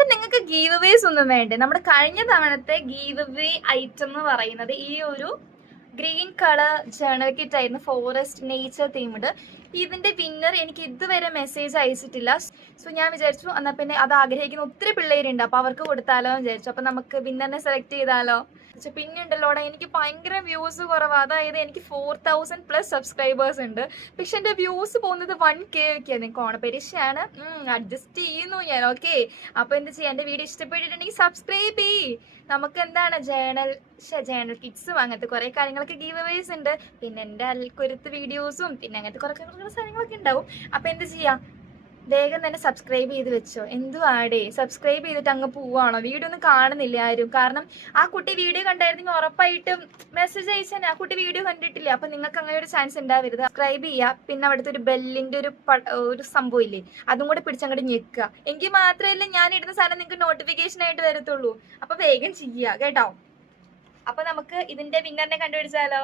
ഇവിടെ നിങ്ങൾക്ക് give aways ഒന്നും വേണ്ടേ? നമ്മുടെ കഴിഞ്ഞ തവണത്തെ ഗീവ് അവേ ഐറ്റം എന്ന് പറയുന്നത് ഈ ഒരു ഗ്രീൻ കളർ ജേണൽ കിറ്റ് ആയിരുന്നു, ഫോറസ്റ്റ് നേച്ചർ തീംഡ്. ഇതിന്റെ വിന്നർ എനിക്ക് ഇതുവരെ മെസ്സേജ് അയച്ചിട്ടില്ല. സോ ഞാൻ വിചാരിച്ചു എന്നാൽ പിന്നെ അത് ആഗ്രഹിക്കുന്ന ഒത്തിരി പിള്ളേരുണ്ട്, അപ്പൊ അവർക്ക് കൊടുത്താലോ എന്ന് വിചാരിച്ചു. അപ്പൊ നമുക്ക് വിന്നറിനെ സെലക്ട് ചെയ്താലോ? പിന്നെ ഉണ്ടല്ലോടെ എനിക്ക് ഭയങ്കര വ്യൂസ് കുറവാണ്. അതായത് എനിക്ക് 4000+ സബ്സ്ക്രൈബേഴ്സ് ഉണ്ട്, പക്ഷെ എന്റെ വ്യൂസ് പോകുന്നത് 1K ഒക്കെയാണ്. നിങ്ങൾക്ക് ഓണപരീക്ഷയാണ്, അഡ്ജസ്റ്റ് ചെയ്യുന്നു ഞാൻ. ഓക്കെ, അപ്പൊ എന്ത് ചെയ്യാം, എന്റെ വീഡിയോ ഇഷ്ടപ്പെട്ടിട്ടുണ്ടെങ്കിൽ സബ്സ്ക്രൈബ് ചെയ്യ്. നമുക്ക് എന്താണ് ജേണൽ കിറ്റ്സും അങ്ങനത്തെ കുറെ കാര്യങ്ങളൊക്കെ ഗീവ് അവേസ് ഉണ്ട്. പിന്നെ എന്റെ അൽക്കുരുത്ത് വീഡിയോസും പിന്നെ അങ്ങനത്തെ കുറെ സാധനങ്ങളൊക്കെ ഉണ്ടാവും. അപ്പൊ എന്ത് ചെയ്യാം, വേഗം തന്നെ സബ്സ്ക്രൈബ് ചെയ്ത് വെച്ചോ. എന്തുവാടേ സബ്സ്ക്രൈബ് ചെയ്തിട്ട് അങ്ങ് പോവാണോ? വീഡിയോ ഒന്നും കാണുന്നില്ല ആരും. കാരണം ആ കുട്ടി വീഡിയോ കണ്ടായിരുന്നെങ്കിൽ ഉറപ്പായിട്ടും മെസ്സേജ് അയച്ചാൽ ആ കുട്ടി വീഡിയോ കണ്ടിട്ടില്ല. അപ്പൊ നിങ്ങൾക്ക് അങ്ങനെ ഒരു ചാൻസ് ഉണ്ടാവരുത്. സബ്സ്ക്രൈബ് ചെയ്യുക, പിന്നെ അവിടുത്തെ ഒരു ബെല്ലിന്റെ ഒരു സംഭവം ഇല്ലേ, അതും കൂടെ പിടിച്ചങ്ങോട്ട് ഞെക്കുക. എങ്കിൽ മാത്രമല്ല ഞാൻ ഇടുന്ന സാധനം നിങ്ങൾക്ക് നോട്ടിഫിക്കേഷൻ ആയിട്ട് വരത്തുള്ളൂ. അപ്പൊ വേഗം ചെയ്യുക കേട്ടോ. അപ്പൊ നമുക്ക് ഇതിന്റെ വിന്നറിനെ കണ്ടുപിടിച്ചാലോ?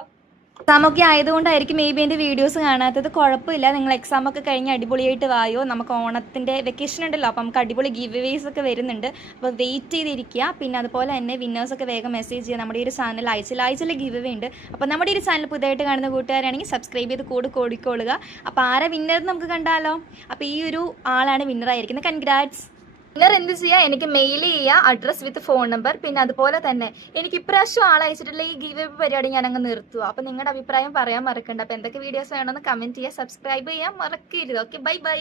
എക്സാം ഒക്കെ ആയതുകൊണ്ടായിരിക്കും മേ ബി എൻ്റെ വീഡിയോസ് കാണാത്തത്. കുഴപ്പമില്ല, നിങ്ങൾ എക്സാം ഒക്കെ കഴിഞ്ഞ് അടിപൊളിയായിട്ട് വായോ. നമുക്ക് ഓണത്തിൻ്റെ വെക്കേഷൻ ഉണ്ടല്ലോ, അപ്പോൾ നമുക്ക് അടിപൊളി ഗീവ് അവേസ് ഒക്കെ വരുന്നുണ്ട്. അപ്പോൾ വെയിറ്റ് ചെയ്തിരിക്കുക. പിന്നെ അതുപോലെ തന്നെ വിന്നേഴ്സൊക്കെ വേഗം മെസ്സേജ് ചെയ്യുക. നമ്മുടെ ഈ ഒരു ചാനൽ ആഴ്ചയിൽ ഗീവ് അവേ ഉണ്ട്. അപ്പോൾ നമ്മുടെ ഈ ഒരു ചാനൽ പുതിയതായിട്ട് കാണുന്ന കൂട്ടുകാരാണെങ്കിൽ സബ്സ്ക്രൈബ് ചെയ്ത് കൂടിക്കൊള്ളുക. അപ്പോൾ ആരെ വിന്നർ നമുക്ക് കണ്ടാലോ? അപ്പോൾ ഈ ഒരു ആളാണ് വിന്നറായിരിക്കുന്നത്. കൺഗ്രാറ്റ്സ്. വിന്നർ എന്ത് ചെയ്യുക, എനിക്ക് മെയിൽ ചെയ്യുക, അഡ്രസ് വിത്ത് ഫോൺ നമ്പർ. പിന്നെ അതുപോലെ തന്നെ എനിക്ക് ഇപ്രാവശ്യം ആളയച്ചിട്ടുള്ള ഈ ഗീവ് അവേ പരിപാടി ഞാൻ അങ്ങ് നിർത്തുക. അപ്പോൾ നിങ്ങളുടെ അഭിപ്രായം പറയാൻ മറക്കണ്ട. അപ്പോൾ എന്തൊക്കെ വീഡിയോസ് വേണമെന്ന് കമൻറ്റ് ചെയ്യുക, സബ്സ്ക്രൈബ് ചെയ്യാൻ മറക്കരുത്. Okay, by.